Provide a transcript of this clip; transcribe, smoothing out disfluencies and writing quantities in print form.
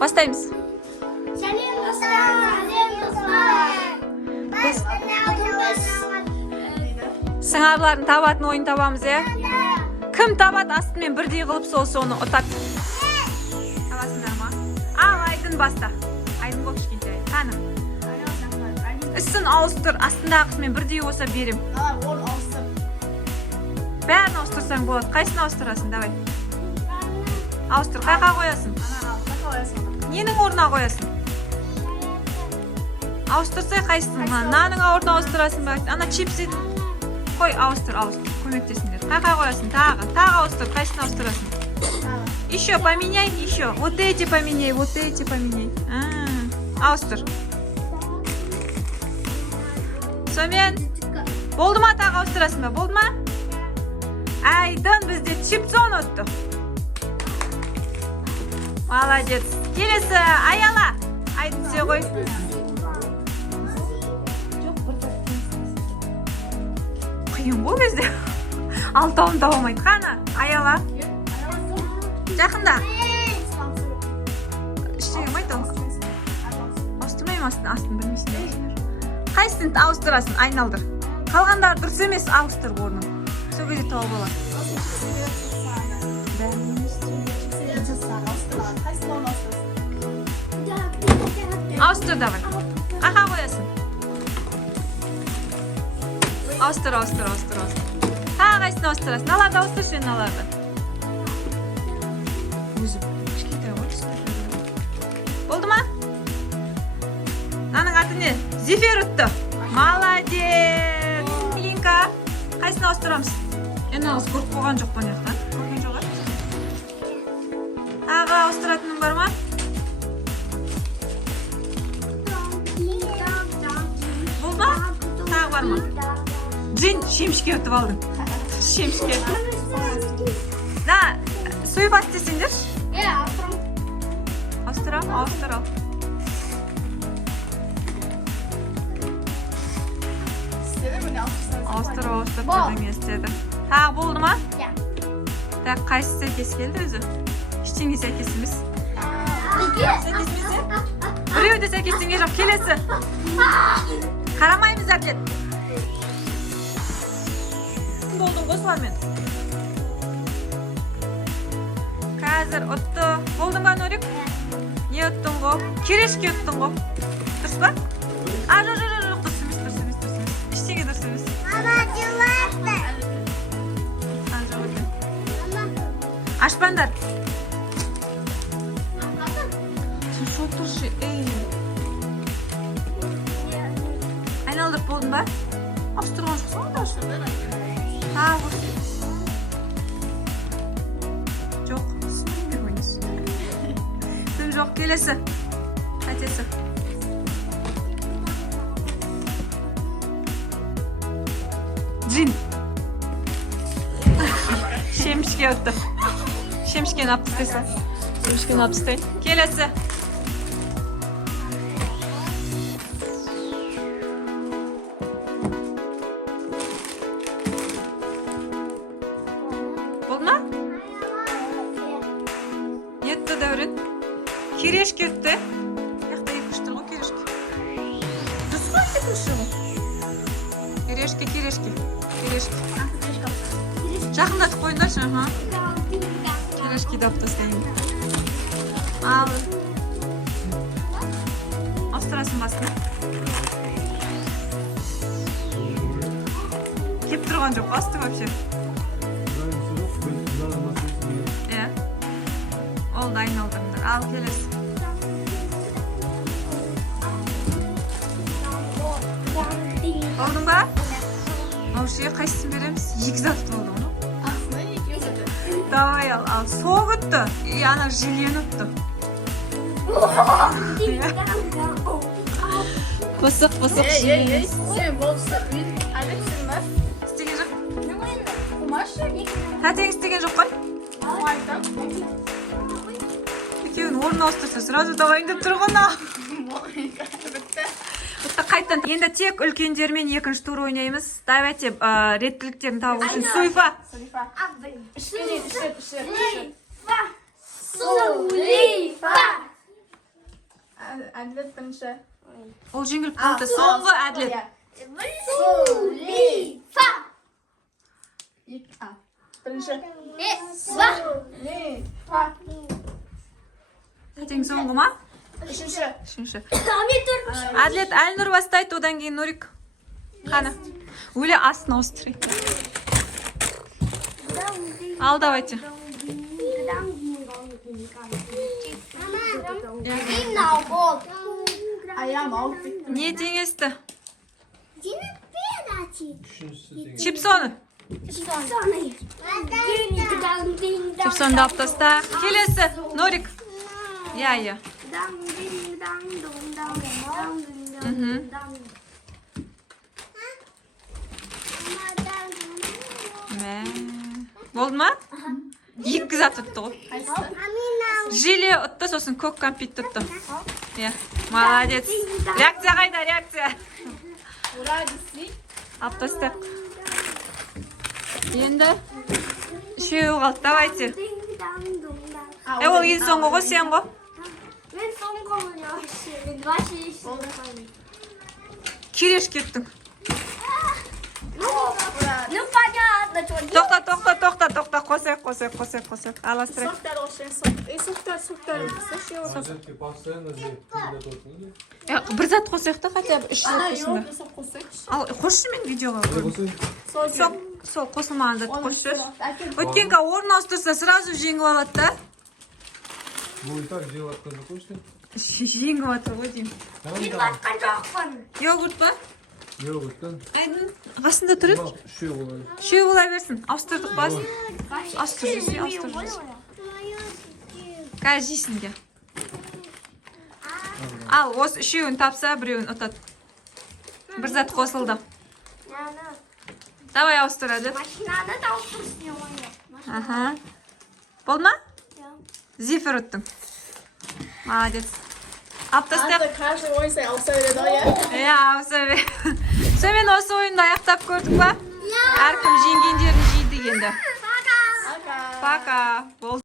Бастаймыз. Сәлем достар. Біз Сыңарларын табатын ойын табамыз, Кім табат астымен бірдей қылып соны ұтат. Аласыңдар ма? Ал, Айдын баста. Айдын бұл кішкентай. Таным. Үстін ауыстыр, астындағы қысымен бірдей болса берем. Бәрін ауыстырсаң болады. Қайсын ауыстырасың, давай. Ауыстыр, қайқа қоясың? Ненің орнына қоясың? Ауыстырсай қайсың? Наның орнына ауыстырасың ба? Ана чипсін қой, ауыстыр, көмектесіңдер. Қайқа қоясың? Тағы ауыстыр, қайсын ауыстырасың? Еще поменяй, еще. Вот эти поменяй. Ауыстыр. Сомен, болды ма тағы ауыстырасың ба? Болды ма? Айдын бізде чипсон өтті. Молодец. Келесі, Аяла. Айдын се қой. Қиын ғой бізде. Алтауын табамайды. Қана, Аяла. Жақында. Іштеген майды ол. Ауыстырмайым астын білмейсің. Қайсын ауыстырасын, айналдыр. Қалғандар дұрыс емес, ауыстыр орнын. Сол кезде тауып болады. Ауыстыр давай. Қақа қоясың? Ауыстыр. Қайсын ауыстырасын? Наларды ауыстыр сен, наларды. Өзі кішкентай ғой. Болды ма? Наның аты не? Зефир ұтты. Молодец. Линка. Қайсын ауыстырамыз? Нағыз көріп қойған жоқ па неқта? Көрген жоқ, Тағы ауыстыратының бар ма? Бұл ба? Тағы бар ма? Джин, шемшке өтіп алдың. Шемшке. Да, сойып ат десеңдер? Ауыстырам. Ауыстыр. Көрдіңе істеді. Тағы болды ма? Так, қайсы сәйкес келді өзі? Ештеңе сәйкес емес. Біреу де сәйкестенген жоқ. Келесі. Қарамаймыз әкет. Болдың қосылармен. Қазір ұтты. Болдың ба, Норик? Не ұттың ғо? Керешке ұттың ғо. Дұрыс ба? Жоқ. Дұрыс емес. Ештеңе дұрыс емес. Ашпандар. Сен шоқ тұршы, Айналдырып болдың ба? Ауыстырған жоқсың ба? Жоқ, сүмдер ойныз. Сүм жоқ, келесі. Қатесі. Джин. Шемшке өтті. Шемшкені алып тастайын. Келесі. Болды ма? Етті дәурен. Керешке өтті. Яқта екі үштір ғой керешке. Дұрыс қой екі үші ғой. Керешке. Жақындатып қойындаршы. Керешкеді алып тастайын. Ал. Ауыстырасын басына. Кеп тұрған жоқ, асты вообще. Олды айналдырыңдар. Ал, келесі. Болдың ба? Аушыға қайсысын береміз? Екі затты болды оны. Давай ал. Соғ ұтты. Ана желен ұтты. Пысық желен. Істеген жоқ? Тәтең істеген жоқ қой? Екеуін орын ауыстырса, сразу давайын деп тұр ғына. Bitta qaytadan. Endi tek ulkendermen ikkinchi tur o'ynaymiz. Давайте rеттliklarni topib olsin. Suyfa. Sulifa. Adlet birinchi. Ol jengilib qoldi. So'nggi Adlet. Sulifa. Birinchi. Sulifa. Teng so'nggimi? Uchinchi. Uchinchi. Hamid dur. Adlet Alnur bastaydi, odan keyin Nurik. Qani. O'yla astini o'stirib. Al, давайте. Kim navbol. Ayağım aldı. Ne dengizdi? Yine bir açı. Chipsoni. Chipsoni olib tasta. Kelesi Nurik. Ya. Bo'ldimi? Yetkazatibdi u. Jili o'tda so'sin ko'k kompyut tutdi. Ya, молодец. Reaksiya qayda, reaksiya. Olib tasta. Endi shu qoldi, давайте. Ol yin so'nggi sen go. Ben son konuyor. Başı işte. Kirish ketding. Ну понятно, что To'xta. Qo'sak. Alastira. Sohtar olsun. Sohtar. Розетки постоянно здесь перед отменили. Bir zat qo'saqda хотя бы ish Ana yo'qmi? yok. Soh ko'sak. Al, qo'shni men videoga. Sol qo'shmadi, qo'shish. O'tgan o'rni ostirsa сразу jengib oladi-da. Bu и так делать тоже хочешь? Jengib o'tir o'zing. bir başka çok var. Yogurtmi? Yoğurttan. Aydın, qasında turib. Şu olayı. Shu bo'laversin. Ostirdik bas. Ostirdik. Qajisinga. Al, o'z shuni topsa, birovini o'tadi. Bir zat qo'sildi. Давай ostiradi. Машинада да устроил. Aha. Bo'lma? Zifir o'tdim. Молодец. Aptastep. Hadi karşı oysa olsaydı da ya. Ya, sen o'sha o'yinda yaqtab ko'rdik va har kim jenggan yerini jiydi endi. Aka. Пока.